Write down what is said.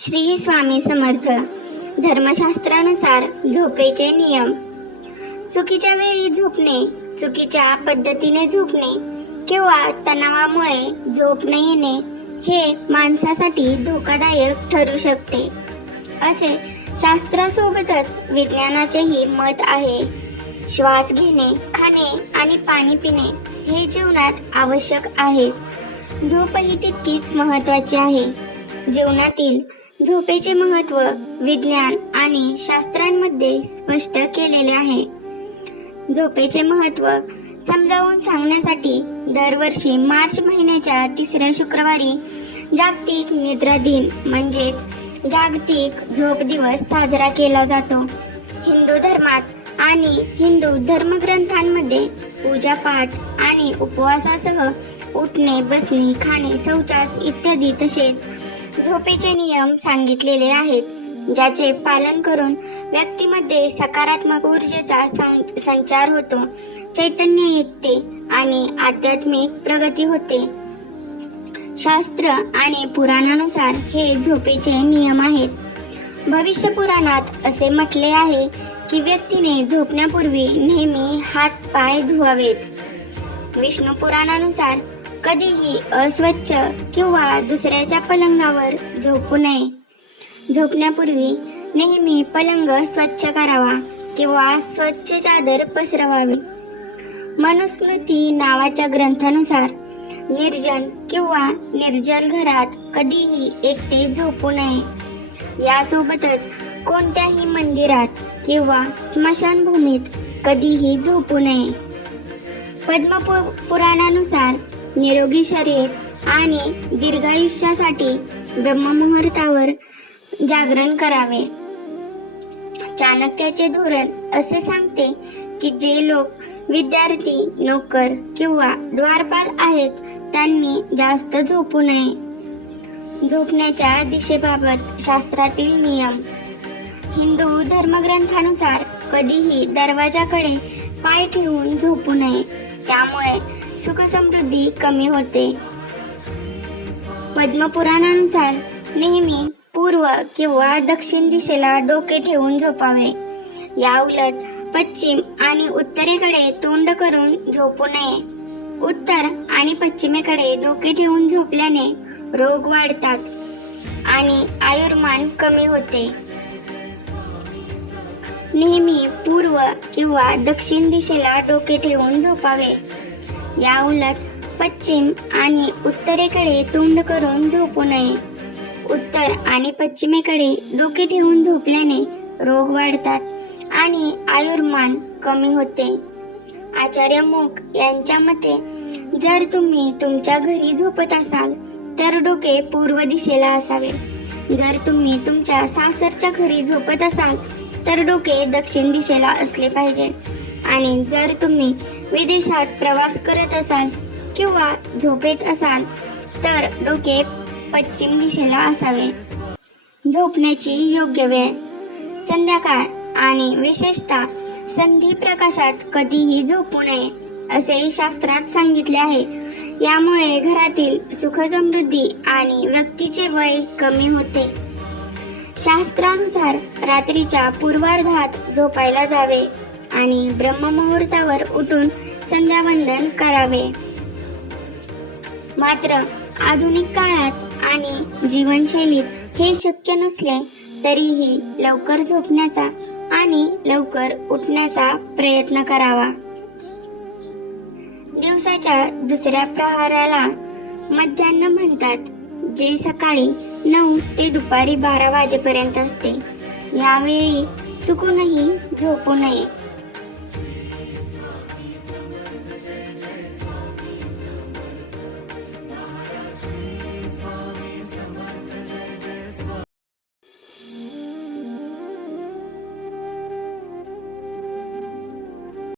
श्री स्वामी समर्थ. धर्मशास्त्रानुसार झोपेचे नियम. चुकीच्या वेळी झोपणे चुकीच्या पद्धतीने झोपणे किंवा तणावामुळे झोप न येणे हे माणसासाठी धोकादायक ठरू शकते. असे शास्त्रासोबतच विज्ञानाचेही मत आहे. श्वास घेणे खाणे आणि पाणी पिणे हे जीवनात आवश्यक आहे झोपही तितकीच महत्त्वाची आहे. जीवनातील झोपेचे महत्त्व विज्ञान आणि शास्त्रांमध्ये स्पष्ट केलेले आहे. झोपेचे महत्त्व समजावून सांगण्यासाठी दरवर्षी मार्च महिन्याच्या तिसऱ्या शुक्रवारी जागतिक निद्रा दिन म्हणजेच जागतिक झोप दिवस साजरा केला जातो. हिंदू धर्मात आणि हिंदू धर्मग्रंथांमध्ये पूजापाठ आणि उपवासासह उठणे बसणे खाणे शौचास इत्यादी तसेच झोपेचे नियम सांगितलेले आहेत ज्याचे पालन करून व्यक्तीमध्ये सकारात्मक ऊर्जेचा सं- संचार होतो. चैतन्य येते आणि आध्यात्मिक प्रगती होते. शास्त्र आणि पुराणानुसार हे झोपेचे नियम आहेत. भविष्य पुराणात असे म्हटले आहे की व्यक्तीने झोपण्यापूर्वी नेहमी हात पाय धुवावेत. विष्णू पुराणानुसार कधीही अस्वच्छ किंवा दुसऱ्याच्या पलंगावर झोपू नये. झोपण्यापूर्वी नेहमी पलंग स्वच्छ करावा किंवा स्वच्छ चादर पसरवावी. मनुस्मृती नावाच्या ग्रंथानुसार निर्जन किंवा निर्जल घरात कधीही एकटे झोपू नये. यासोबतच कोणत्याही मंदिरात किंवा स्मशानभूमीत कधीही झोपू नये. पद्म पुराणानुसार निरोगी शरीर आणि दीर्घायुष्यासाठी ब्रह्ममुहूर्तावर जागरण करावे. चाणक्याचे धोरण असे सांगते की जे लोक विद्यार्थी नोकर किंवा द्वारपाल आहेत त्यांनी जास्त झोपू नये. झोपण्याच्या दिशेबाबत शास्त्रातील नियम. हिंदू धर्मग्रंथानुसार कधीही दरवाजाकडे पाय ठेवून झोपू नये. त्यामुळे सुखसमृद्धी कमी होते. पद्मपुराणानुसार नेहमी पूर्व किंवा दक्षिण दिशेला डोके ठेवून झोपावे. या उलट पश्चिम आणि उत्तरेकडे तोंड करून झोपू नये. उत्तर आणि पश्चिमेकडे डोके ठेवून झोपल्याने रोग वाढतात आणि आयुर्मान कमी होते. नेहमी पूर्व किंवा दक्षिण दिशेला डोके ठेवून झोपावे. या उलट पश्चिम आणि उत्तरेकडे तोंड करून झोपू नये. उत्तर आणि पश्चिमेकडे डोके ठेवून झोपल्याने रोग वाढतात आणि आयुर्मान कमी होते. आचार्य मुख यांच्या मते जर तुम्ही तुमच्या घरी झोपत असाल तर डोके पूर्व दिशेला असावे. जर तुम्ही तुमच्या सासरच्या घरी झोपत असाल तर डोके दक्षिण दिशेला असले पाहिजे. आणि जर तुम्ही विदेशात प्रवास करत असाल किंवा झोपेत असाल तर डोके पश्चिम दिशेला असावे. झोपण्याची योग्य वेळ संध्याकाळ आणि विशेषतः संधी प्रकाशात कधीही झोपू नये असे शास्त्रात सांगितले आहे. यामुळे घरातील सुखसमृद्धी आणि व्यक्तीचे वय कमी होते. शास्त्रानुसार रात्रीच्या पूर्वार्धात झोपायला जावे. आणि ब्रह्ममुहूर्तावर उठून संध्यावंदन करावे. मात्र आधुनिक काळात आणि जीवनशैलीत हे शक्य नसले तरीही लवकर झोपण्याचा आणि लवकर उठण्याचा प्रयत्न करावा. दिवसाच्या दुसऱ्या प्रहाराला मध्यान्ह म्हणतात जे सकाळी नऊ ते दुपारी बारा वाजेपर्यंत असते. यावेळी चुकूनही झोपू नये.